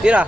Tira.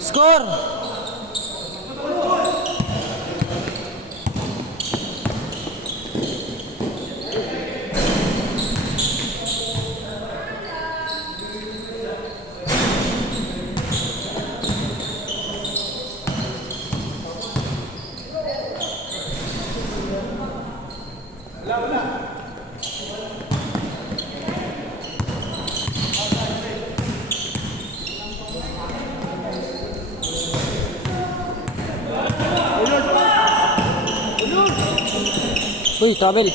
Score! Uy, travel.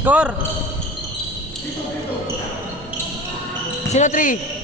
Score! Sino 3?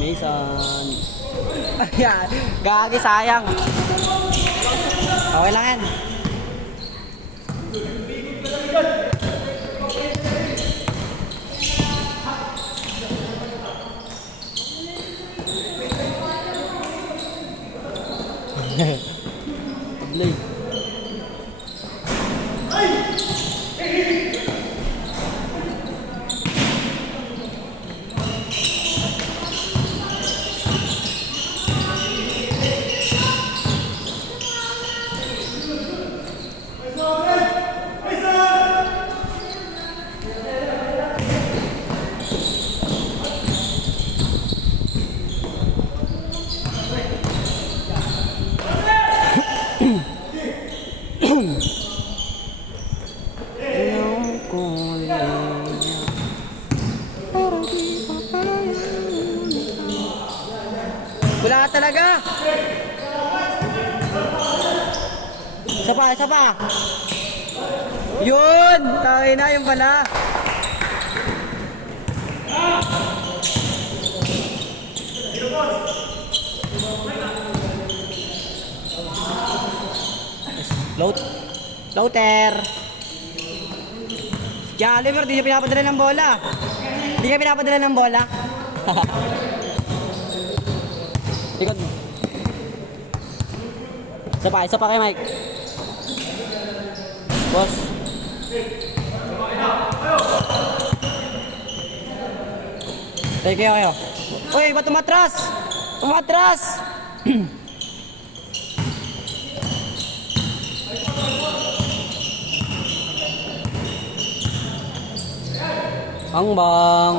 Mason. Ayan. Gagi, sayang. Okay lang yan. Play. Wala talaga. Isa pa. Yun, tayo na yung pala. Floater. Kaya Oliver, di niya pinapadala ng bola. Di niya pinapadala ng bola. Ikot mo. Isa pa kay Mike. Boss. Teke kayo. Uy, ba't tumatras? Tumatras! Ang bang.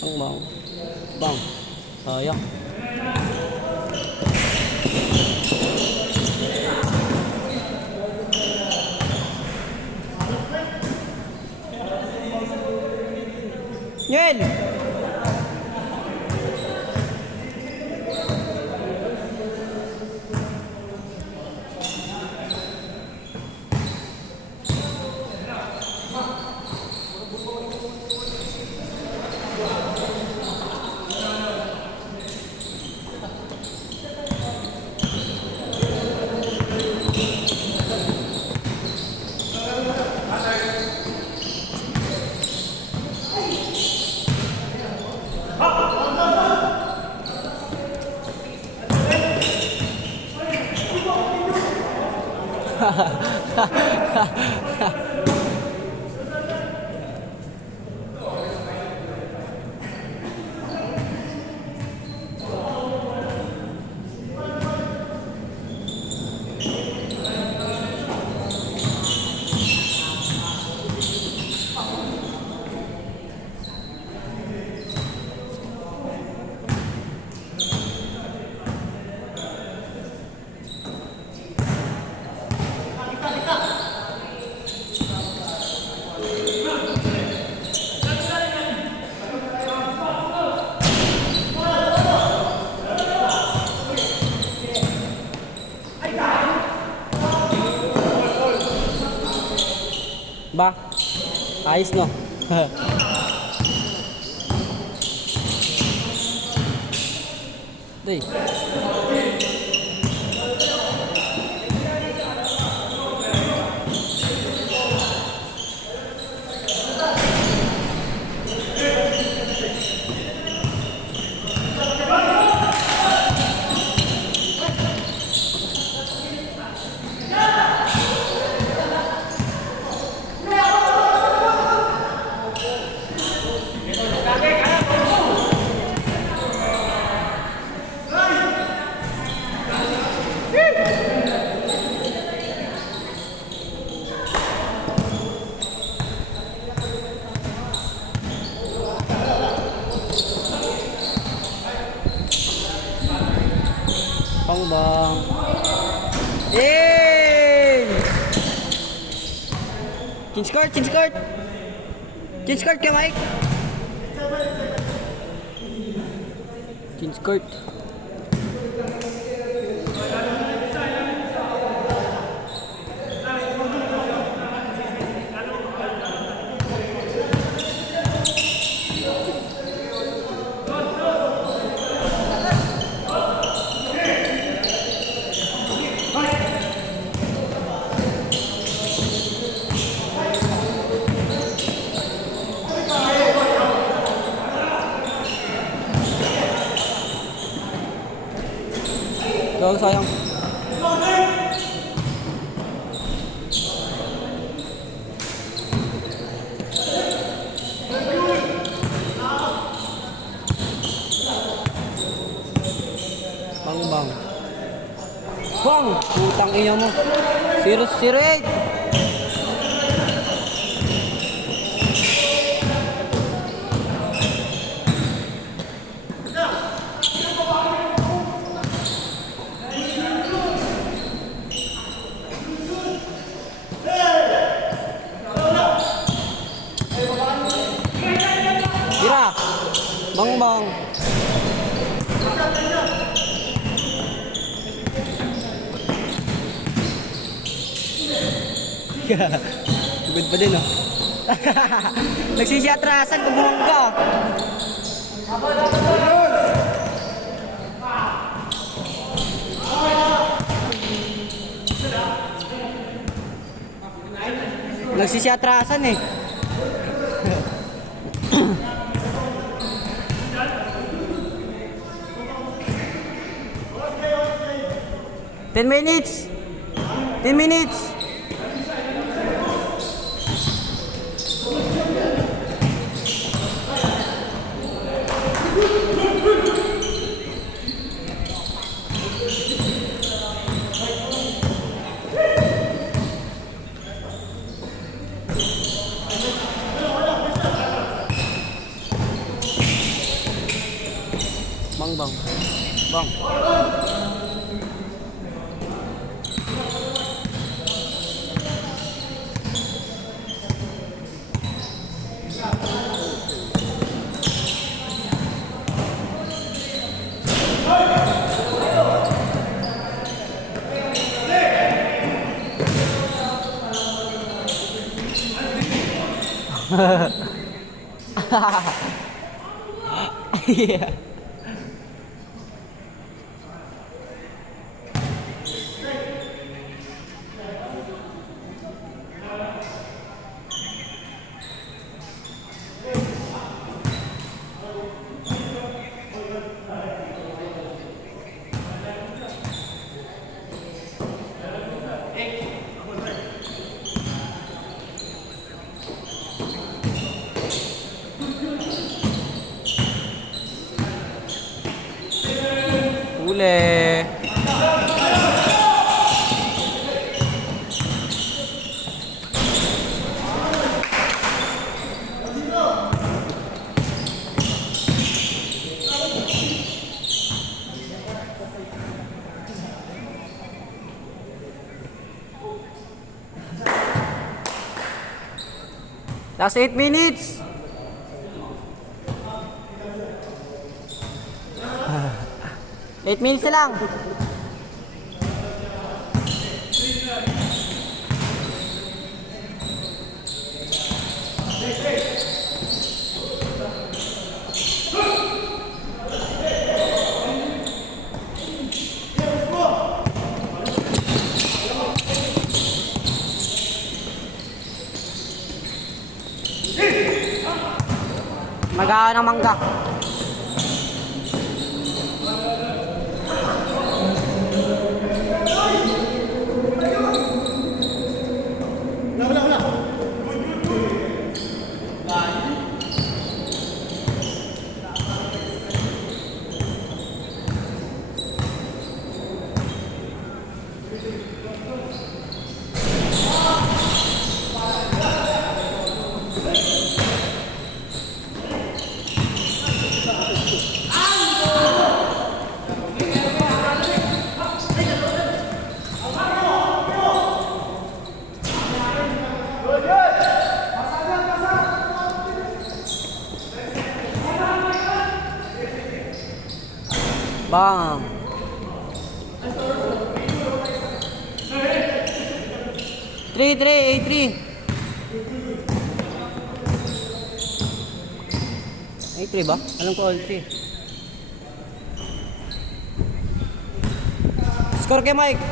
Ang bang. Bang. Sayang. Yan! Ba? Ayos no? Day. Pang bang. Yay! Change court, change court. Change court ka, Mike. Change court. Gawag sayang. Bang bang. Bang! Putang ina mo. 008. Tira. Bang bang. Good pa din, oh. Nagsisiatrasan, kumuhang ka. Nagsisyatrasan eh. Ten minutes. 10 minutes. Bang. Bang. Yeah. Huli. Last 8 minutes. Eight minutes na lang. Mag-aaw ng mangga. Bang. Three, three. A3 ba? Alam ko all 3. Score kay Mike.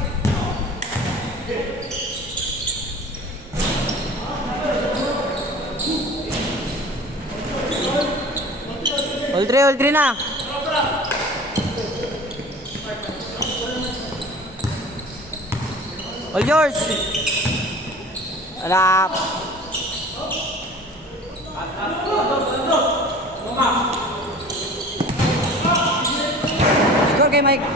All 3 na. All yours. Alap. Score kay Mike.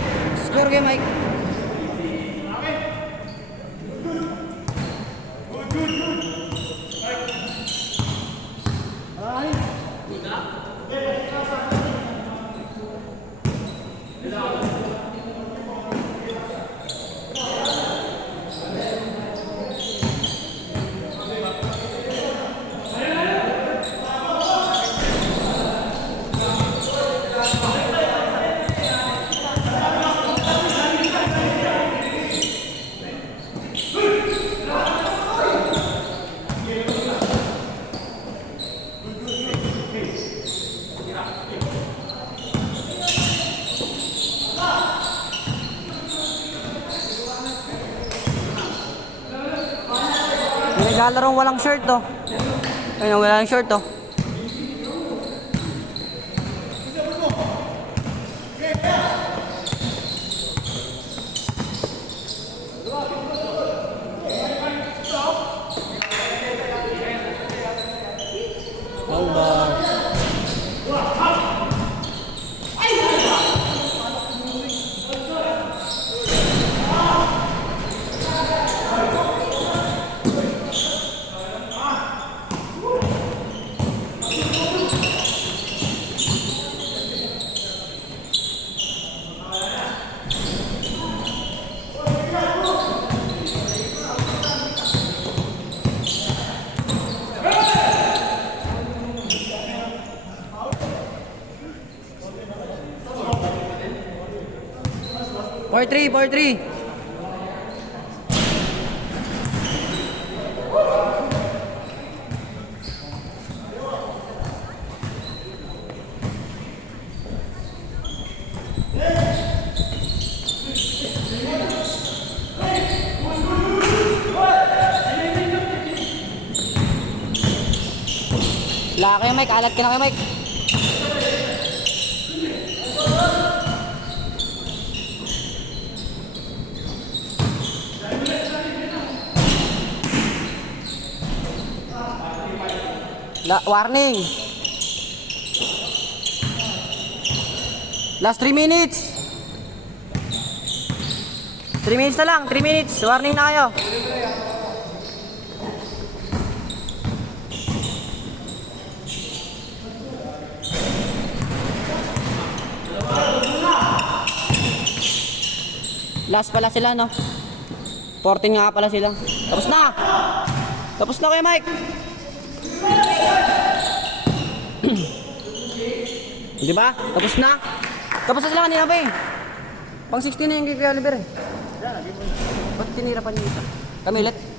Naglalarong walang shirt to. Ayun, walang shirt to. Par 3, par 3. Wala kayo, Mike. Alat ka na kayo, Mike. Warning. Last 3 minutes. 3 minutes na lang. 3 minutes. Warning na kayo. Last pala sila, no? 14 nga pala sila. Tapos na! Tapos na kayo, Mike! Di ba? Tapos na? Tapos na sila kanina ba eh? Pang 16 na yung kay Oliver eh. Ba't tinira pa niya isa? Kami ulit?